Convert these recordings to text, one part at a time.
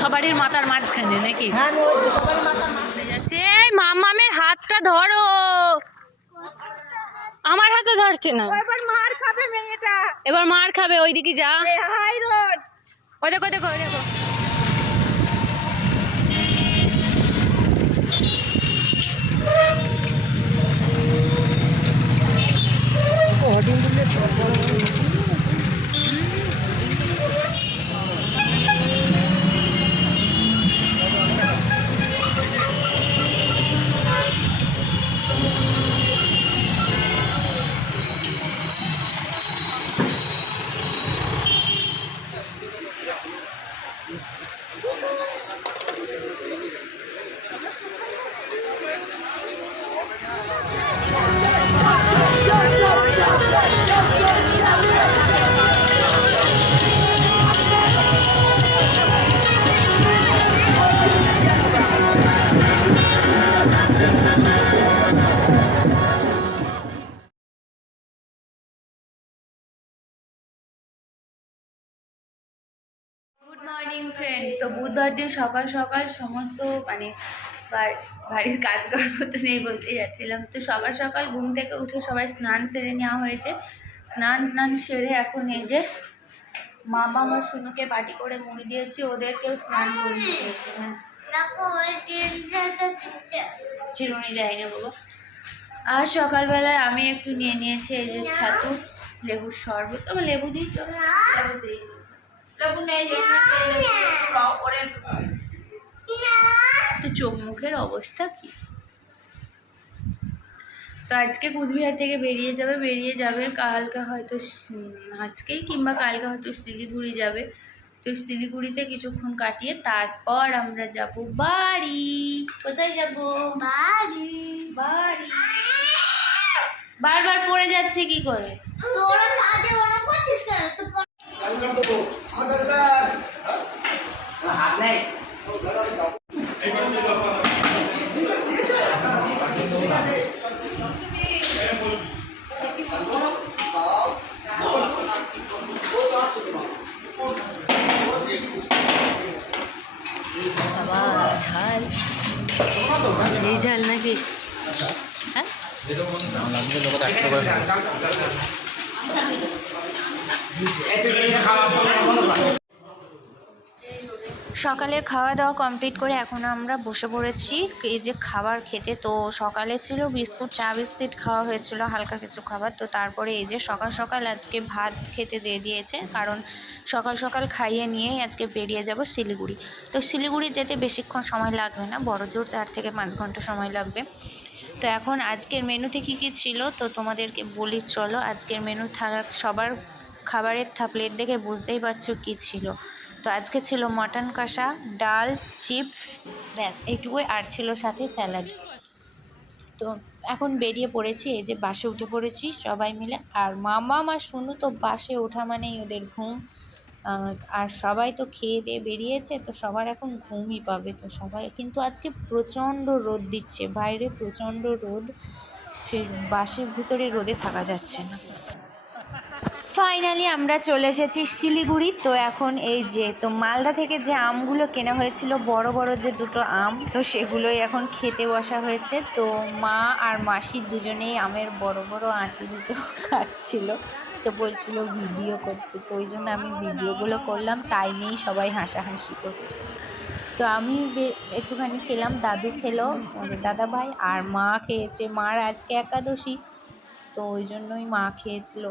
সবারই মাথার মাঝখানে নাকি? এই মামামের হাতটা ধরো, আমার হাতে ধরছে না। এবার মার খাবে মেয়েটা, এবার মার খাবে। ওইদিকে যা, হাই রোড। ওই দেখো দেখো দেখো। Good morning friends. তো বুধবার দিন সকাল সকাল সমস্ত মানে বাড়ির কাজকর্ম তো নেই বলতে যাচ্ছিলাম। তো সকাল সকাল ঘুম থেকে উঠে সবাই স্নান সেরে নেওয়া হয়েছে। স্নান সেরে এখন এই যে মামা আমার শুনুকে বাটি করে মুড়ি দিয়েছি, ওদেরকেও স্নান করে দিয়েছি। হ্যাঁ চিরুনি দেয়নি বাবা। আর সকালবেলায় আমি একটু নিয়ে নিয়েছি এই যে ছাতু, লেবুর শরবত। আমার লেবু দিই, লেবু দিই, লেবু নেই। তো চোখ মুখের অবস্থা কি? তো আজকে কুচবিহার থেকে বেরিয়ে যাবে কালকে হয়তো, আজকেই কিংবা কালকে হয়তো শিলিগুড়ি যাবে। তো শিলিগুড়িতে কিছুক্ষণ কাটিয়ে তারপর আমরা যাব বাড়ি। কোথায় যাব? বাড়ি। বাড়ি বারবার পড়ে যাচ্ছে কি করে? সেই ঝাল নাকি? হ্যাঁ সকালের খাওয়া দাওয়া কমপ্লিট করে এখন আমরা বসে পড়েছি এই যে খাবার খেতে। তো সকালে ছিল বিস্কুট, চা বিস্কিট খাওয়া হয়েছিল, হালকা কিছু খাবার। তো তারপরে এই যে সকাল সকাল আজকে ভাত খেতে দিয়ে দিয়েছে, কারণ সকাল সকাল খাইয়ে নিয়েই আজকে বেরিয়ে যাব শিলিগুড়ি। তো শিলিগুড়ি যেতে বেশিক্ষণ সময় লাগবে না, বড় জোর 4 থেকে 5 ঘন্টা সময় লাগবে। তো এখন আজকের মেনুতে কী কী ছিল তো তোমাদেরকে বলি চলো। আজকের মেনু সবার খাবারের প্লেট দেখে বুঝতেই পারছো কী ছিল। তো আজকে ছিল মটন কষা, ডাল, চিপস, ব্যাস এইটুকুই, আর ছিল সাথে স্যালাড। তো এখন বেরিয়ে পড়েছি, এই যে বাসে উঠে পড়েছি সবাই মিলে। আর মামা শুনু তো বাসে ওঠা মানেই ওদের ঘুম। আর সবাই তো খেয়ে দিয়ে বেরিয়েছে, তো সবার এখন ঘুমই পাবে। তো সবাই কিন্তু আজকে প্রচণ্ড রোদ দিচ্ছে বাইরে, প্রচণ্ড রোদ, সেই বাসের ভিতরে রোদে থাকা যাচ্ছে না। ফাইনালি আমরা চলে এসেছি শিলিগুড়ি। তো এখন এই যে তো মালদা থেকে যে আমগুলো কেনা হয়েছিল, বড় বড় যে 2টো আম, তো সেগুলোই এখন খেতে বসা হয়েছে। তো মা আর মাসি দুজনেই আমের বড় বড় আঁটি দুটো খাচ্ছিল, তো বলছিল ভিডিও করতে। তো ওই জন্য আমি ভিডিওগুলো করলাম, তাই নিয়েই সবাই হাসাহাসি করছে। তো আমি একটুখানি খেলাম, দাদু খেলো, আমাদের দাদা ভাই, আর মা খেয়েছে। মার আজকে একাদশী, তো ওই জন্যই মা খেয়েছিল।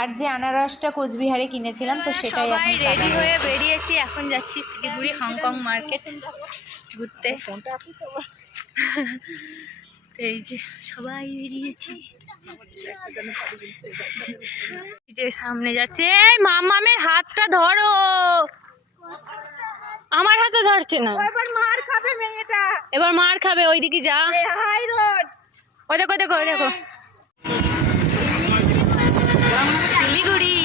আর যে আনারসটা কোচবিহারে কিনেছিলাম, তো সেটাই এখন রেডি হয়ে বেরিয়েছি। এখন যাচ্ছি শিলিগুড়ি হংকং মার্কেট ঘুরতে। এই যে সবাই বেরিয়েছি, যে সামনে যাচ্ছে। এই মামামের হাতটা ধরো, আমার হাতে ধরছে না। এবার মার খাবে মেয়েটা, এবার মার খাবে। ওইদিকে যা, হাই রোড। ওই দেখো দেখো দেখো। শিলিগুড়ি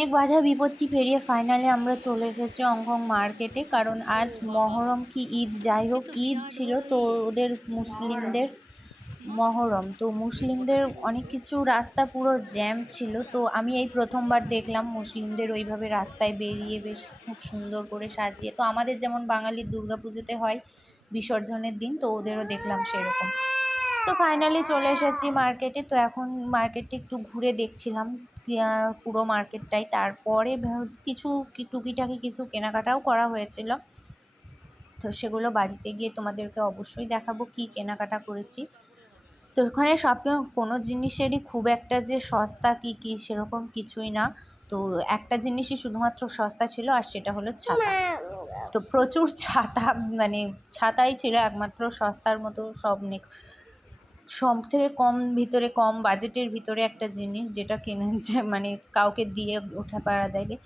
অনেক বাধা বিপত্তি পেরিয়ে ফাইনালি আমরা চলে এসেছি হংকং মার্কেটে, কারণ আজ মহরম কি ঈদ, যাই হোক ঈদ ছিল তো ওদের মুসলিমদের মহরম, তো মুসলিমদের অনেক কিছু রাস্তা পুরো জ্যাম ছিল। তো আমি এই প্রথমবার দেখলাম মুসলিমদের ওইভাবে রাস্তায় বেরিয়ে বেশ খুব সুন্দর করে সাজিয়ে, তো আমাদের যেমন বাঙালির দুর্গাপুজোতে হয় বিসর্জনের দিন, তো ওদেরও দেখলাম সেরকম। তো ফাইনালি চলে এসেছি মার্কেটে। তো এখন মার্কেটে একটু ঘুরে দেখছিলাম পুরো মার্কেটটাই, তারপরে কিছু টুকিটাকি কিছু কেনাকাটাও করা হয়েছিল, তো সেগুলো বাড়িতে গিয়ে তোমাদেরকে অবশ্যই দেখাবো কি কেনাকাটা করেছি। তো ওখানে সব কোনো জিনিসেরই খুব একটা যে সস্তা কি সেরকম কিছুই না। তো একটা জিনিসই শুধুমাত্র সস্তা ছিল, আর সেটা হলো ছাতা। তো প্রচুর ছাতা, মানে ছাতাই ছিল একমাত্র সস্তার মতো সব থেকে কম ভিতরে, কম বাজেটের ভিতরে একটা জিনিস যেটা কেনা যায়, মানে কাউকে দিয়ে ওঠা পারা যাবে।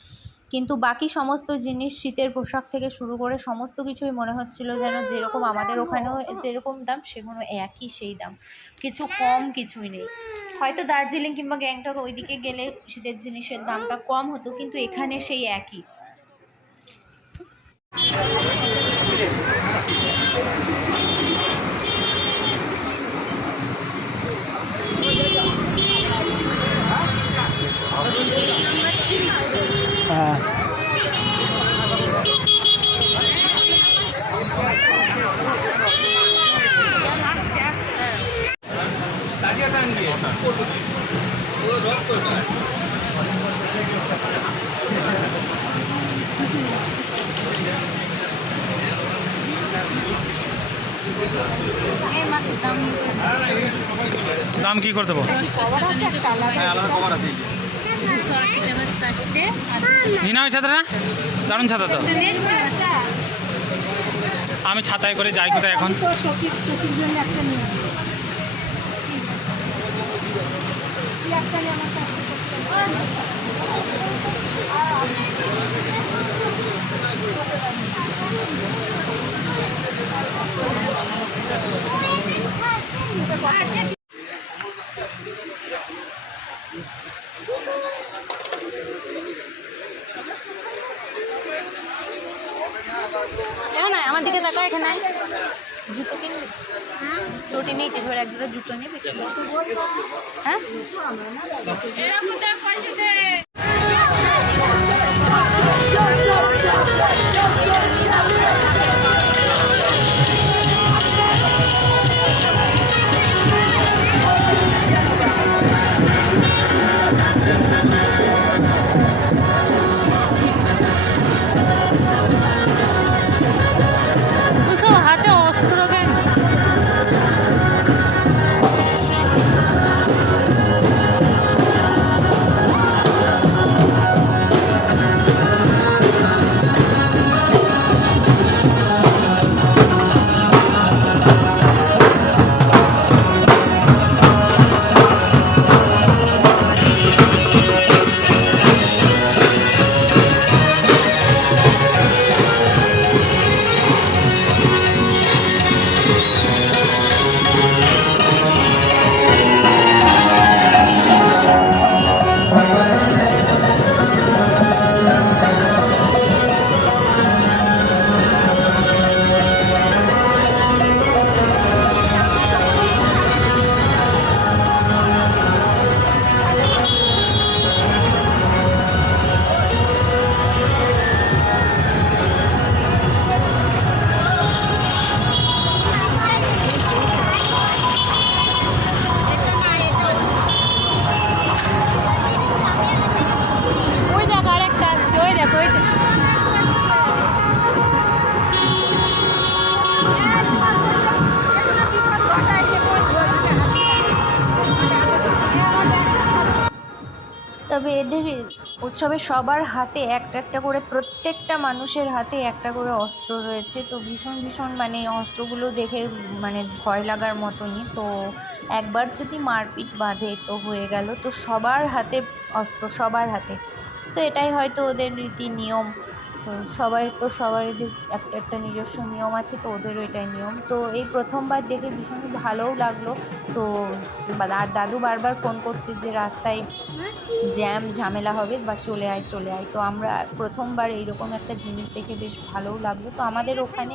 কিন্তু বাকি সমস্ত জিনিস, শীতের পোশাক থেকে শুরু করে সমস্ত কিছুই মনে হচ্ছিল যেন যেরকম আমাদের ওখানেও যেরকম দাম সেগুলো একই সেই দাম, কিছু কম কিছুই নেই। হয়তো দার্জিলিং কিংবা গ্যাংটক ওইদিকে গেলে শীতের জিনিসের দামটা কম হতো, কিন্তু এখানে সেই একই। হ্যাঁ দাম কি করে দেবো? নিনা ওই ছাতাটা দারুণ ছাতা তো, আমি ছাতায় করে যাই কোথায় এখন। না আমার দিকে টাকা এখানে নাই, জুতো কিনবি? চটি নেই, ধরে এক দুটো জুতো নেই। হ্যাঁ হাতে অস্ত্র কেন? তবে এদের উৎসবে সবার হাতে একটা একটা করে, প্রত্যেকটা মানুষের হাতে একটা করে অস্ত্র রয়েছে। তো ভীষণ ভীষণ মানে অস্ত্রগুলো দেখে মানে ভয় লাগার মতনই। তো একবার যদি মারপিট বাঁধে তো হয়ে গেল, তো সবার হাতে অস্ত্র, সবার হাতে। তো এটাই হয়তো ওদের রীতি নিয়ম। তো সবারই একটা একটা নিজস্ব নিয়ম আছে, তো ওদেরও এটাই নিয়ম। তো এই প্রথমবার দেখে ভীষণ ভালোও লাগলো। তো আর দাদু বারবার ফোন করছে যে রাস্তায় জ্যাম ঝামেলা হবে বা চলে আয় চলে আয়। তো আমরা প্রথমবার এইরকম একটা জিনিস দেখে বেশ ভালোও লাগলো। তো আমাদের ওখানে